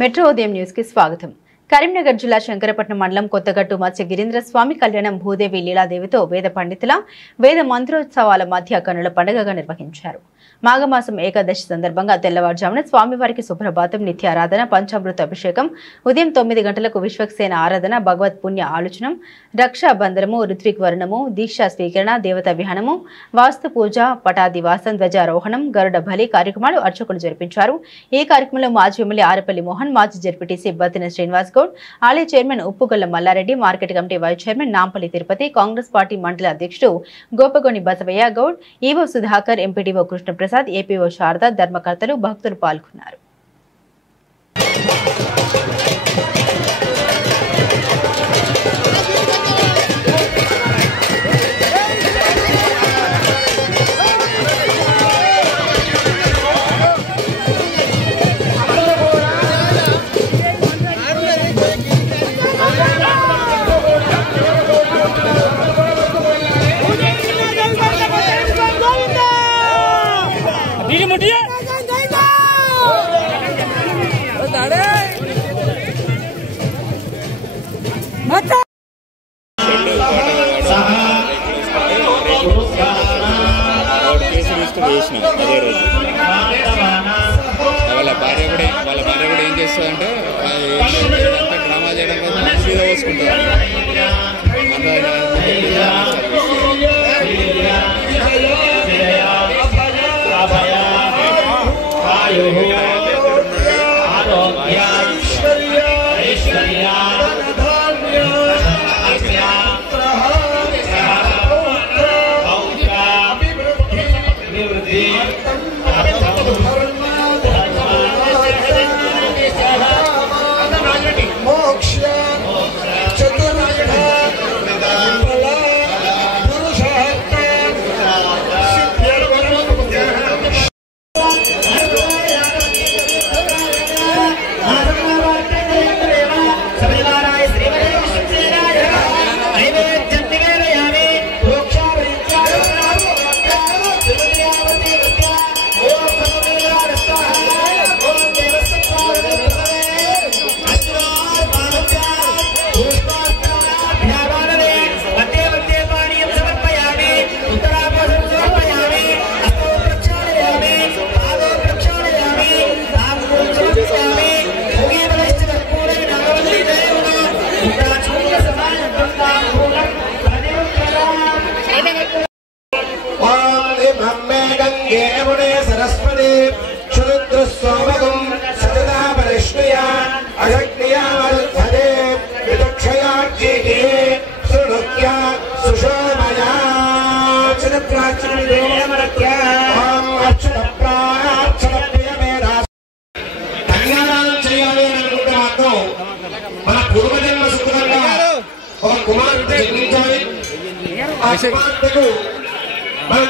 Metro ఉదయం news కి స్వాగతం. కరీంనగర్ జిల్లా శంకరపట్నం మండలం కొత్తగట్టు మత్స్య గిరీంద్ర స్వామి కళ్యాణం భూదేవి లీలాదేవితో వేద పండితుల వేద మంత్రోత్సవాల మధ్య కన్నుల పండుగగా నిర్వహించారు. మాఘమాసం ఏకాదశి సందర్భంగా తెల్లవారుజామున స్వామివారికి సుప్రభాతం, నిత్యారాధన, పంచామృత అభిషేకం, ఉదయం 9 గంటలకు విశ్వక్సేన ఆరాధన, భగవత్ పుణ్య ఆలోచనం, రక్షాబంధనము, ఋత్విక్ వర్ణము, దీక్షా స్వీకరణ, దేవతా విహానము, వాస్తు పూజ, పటాదివాసం, ధ్వజారోహణం, గరుడ బలి కార్యక్రమాలు అర్చకులు జరిపించారు. ఈ కార్యక్రమంలో మాజీ ఎమ్మెల్యే ఆరపల్లి మోహన్, మాజీ జడ్పీటీసీ బత్తిన శ్రీనివాస్ గౌడ్, ఆలయ chairman Uppugolla Mallareddy, market committee vice chairman Nampally Tirupati, Congress party మండల అధ్యక్షుడు Gopagoni Basavaiah Goud, EO Sudhakar, MPDO Krishnaprasad, APO Sharada, ధర్మకర్తలు, భక్తులు పాల్గొన్నారు. వాళ్ళ భార్య కూడా ఏం చేస్తుందంటే డ్రామా చేయడం కోసం మీద పోసుకుంటారు.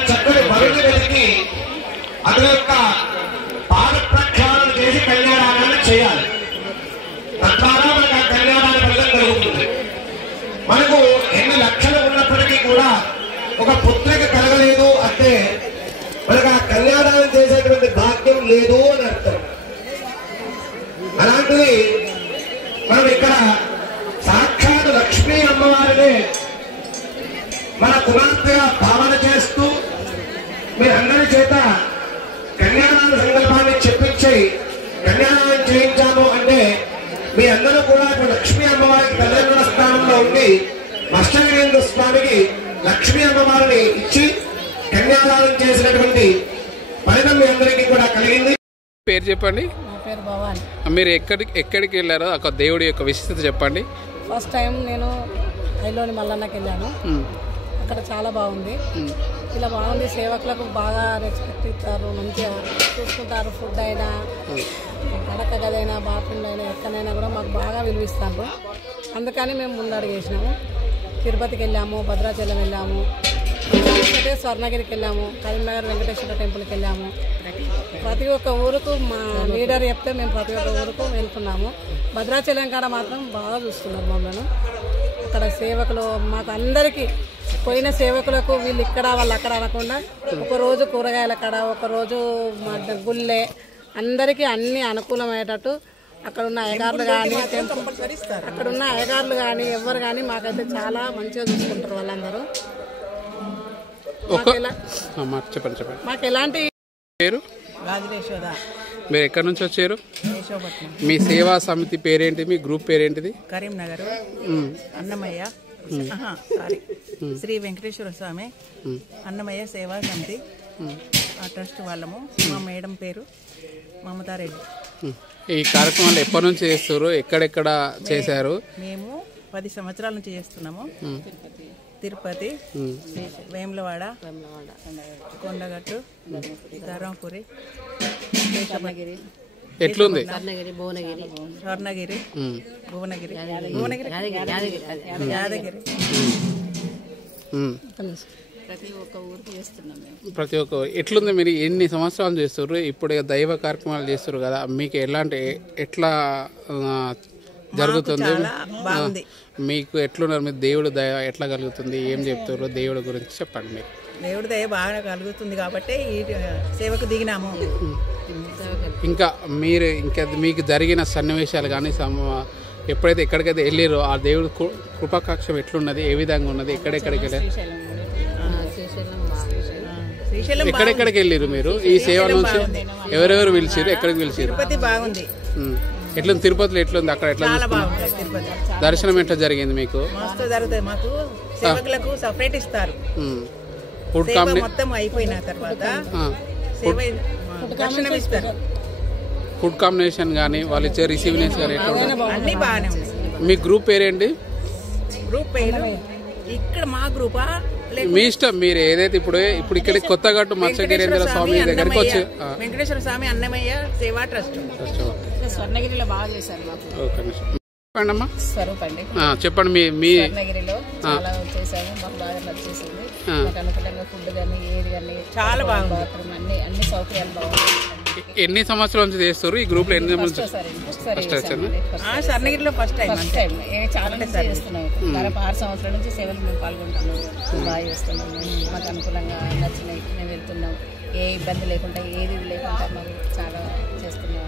చక్కటి బరువు వెతికి అతని యొక్క పాద ప్రక్షాళన చేసి కళ్యాణాన్ని చేయాలి. తద్వారా మనకు ఆ కళ్యాణాన్ని ఫలితం కలుగుతుంది. మనకు ఎన్ని లక్షలు ఉన్నప్పటికీ కూడా ఒక పుత్రిక కలగలేదు అంటే మనకు ఆ కళ్యాణాన్ని చేసేటువంటి భాగ్యం లేదు అని అర్థం. అలాంటిది మనం ఇక్కడ సాక్షాత్ లక్ష్మీ అమ్మవారిని మన కుమార్తెగా భావన చేస్తూ మీరందరి చేత కళ్యాణ సంకల్పాన్ని చెప్పించి కళ్యాణాన్ని చేయించాము అంటే మీ అందరూ కూడా లక్ష్మీ అమ్మవారికి తల్లిదండ్రుల స్థానంలో ఉండి మత్స్యగిరీంద్ర స్వామికి లక్ష్మీ అమ్మవారిని ఇచ్చి కళ్యాణాన్ని చేసినటువంటి ఫలితం మీ అందరికీ కూడా కలిగింది. పేరు చెప్పండి. మీరు ఎక్కడికి వెళ్ళారో ఒక దేవుడి యొక్క విశిష్టత చెప్పండి. ఫస్ట్ టైం నేను ఐలోని మల్లన్నకి వెళ్ళాను. అక్కడ చాలా బాగుంది. ఇలా బాగుంది. సేవకులకు బాగా రెస్పెక్ట్ ఇస్తారు, మంచిగా చూసుకుంటారు. ఫుడ్ అయినా, పడక గదైనా, బాత్రూమ్ అయినా, ఎక్కడైనా కూడా మాకు బాగా విలువిస్తారు. అందుకని మేము ముందడుగేసినాము. తిరుపతికి వెళ్ళాము, భద్రాచలం వెళ్ళాము, స్వర్ణగిరికి వెళ్ళాము, కరీంనగర్ వెంకటేశ్వర టెంపుల్కి వెళ్ళాము. ప్రతి ఒక్క ఊరుకు మా లీడర్ చెప్తే మేము ప్రతి ఒక్క ఊరుకు వెళ్తున్నాము. భద్రాచలం కాడ మాత్రం బాగా చూస్తున్నారు మమ్మల్ని. అక్కడ సేవకులు మాకు అందరికీ పోయిన సేవకులకు వీళ్ళు ఇక్కడ వాళ్ళు అక్కడ అనకుండా ఒకరోజు కూరగాయల కాడ, ఒకరోజు గుళ్ళే, అందరికీ అన్ని అనుకూలమయ్యేటట్టు అక్కడ ఉన్న అయ్యగారులు కానీ అక్కడ ఉన్న అయ్యగారులు కానీ ఎవరు కానీ మాకైతే చాలా మంచిగా చూసుకుంటారు వాళ్ళందరూ. చెప్పండి. మాకు ఎలాంటి పేరు మీరు ఎక్కడి నుంచి వచ్చారు? మీ సేవా సమితి పేరేంటి? మీ గ్రూప్ పేరేంటిది? కరీంనగర్ అన్నమయ్య శ్రీ వెంకటేశ్వర స్వామి అన్నమయ్య సేవా సమితి ఆ ట్రస్ట్ వాళ్ళము. మా మేడం పేరు మమతారెడ్డి. ఈ కార్యక్రమాలు ఎప్పటి నుంచి చేస్తారు? ఎక్కడెక్కడ చేశారు? మేము 10 సంవత్సరాల నుంచి చేస్తున్నాము. తిరుపతి, వేములవాడ, కొండగట్టు, ధర్మపురి, ఎట్లుంది? స్వర్ణగిరి, భువనగిరి, యాదగిరి. ప్రతి ఒక్క ఎట్లుంది? మీరు ఎన్ని సంవత్సరాలు చేస్తారు? ఇప్పుడు దైవ కార్యక్రమాలు చేస్తారు కదా, మీకు ఎట్లా జరుగుతుంది? మీకు ఎట్లున్నారు? మీరు దేవుడు దయ ఎట్లా కలుగుతుంది? ఏం చెప్తారు దేవుడి గురించి చెప్పండి. మీరు దేవుడి దయ బాగా కలుగుతుంది కాబట్టి ఈ సేవకు దిగినాము. ఇంకా మీకు జరిగిన సన్నివేశాలు కానీ ఎప్పుడైతే ఎక్కడికైతే వెళ్ళారో ఆ దేవుడు కృపాకాక్షం ఎట్లున్నది? ఏ విధంగా ఉన్నది? ఎక్కడెక్కడికి వెళ్ళారు? ఎక్కడెక్కడికి వెళ్ళారు మీరు ఈ సేవ నుంచి? ఎవరెవరు పిలిచారు? ఎక్కడికి పిలిచారు? తిరుపతి బాగుంది. ఎట్లుంది తిరుపతిలో? ఎట్లుంది అక్కడ? ఎట్లా దర్శనం ఎట్లా జరిగింది మీకు? మస్తు జరుగుతుంది. మాకు సేవకులకు సపరేట్ ఇస్తారు. ఫుడ్ మొత్తం అయిపోయిన తర్వాత దర్శనం ఇస్తారు. ఫుడ్ కాంబినేషన్ కానీ వాళ్ళు ఇచ్చే రిసీవ్నెస్ కానీ అన్ని బాగానే ఉన్నాయి. మీ గ్రూప్ పేరేంటి? గ్రూప్ పేరు ఇక్కడ మా గ్రూపా? మీ ఇష్టం. మీరు ఏదైతే ఇప్పుడు ఇక్కడ కొత్తగట్టు మత్స్యగిరీంద్ర స్వామి దగ్గరికి వచ్చి వెంకటేశ్వర స్వామి అన్నమయ్య సేవా ట్రస్ట్ స్వర్ణగిరిలో బాగా చేశారు. చెప్పండి. స్వరూప్ అండి. చెప్పండి. మీ స్వర్ణగిరిలో చాలా చేశాము. మాకు బాగా నచ్చేసింది. మాకు అనుకూలంగా ఫుడ్ కానీ ఏది కానీ చాలా బాగుంది. బాత్రూమ్ అన్ని సౌకర్యాలు బాగుంది. ఎన్ని సంవత్సరాల నుంచి చేస్తారు ఈ గ్రూప్ లో? ఎన్ని స్వర్ణగిరిలో ఫస్ట్ టైం చాలా చేస్తున్నాం. 6 సంవత్సరాల నుంచి సేవలు మేము పాల్గొంటున్నాం. బాగా చేస్తున్నాము. మాకు అనుకూలంగా నచ్చినాయి. మేము వెళ్తున్నాం. ఏ ఇబ్బంది లేకుండా ఏది లేకుండా మాకు చాలా చేస్తున్నాం.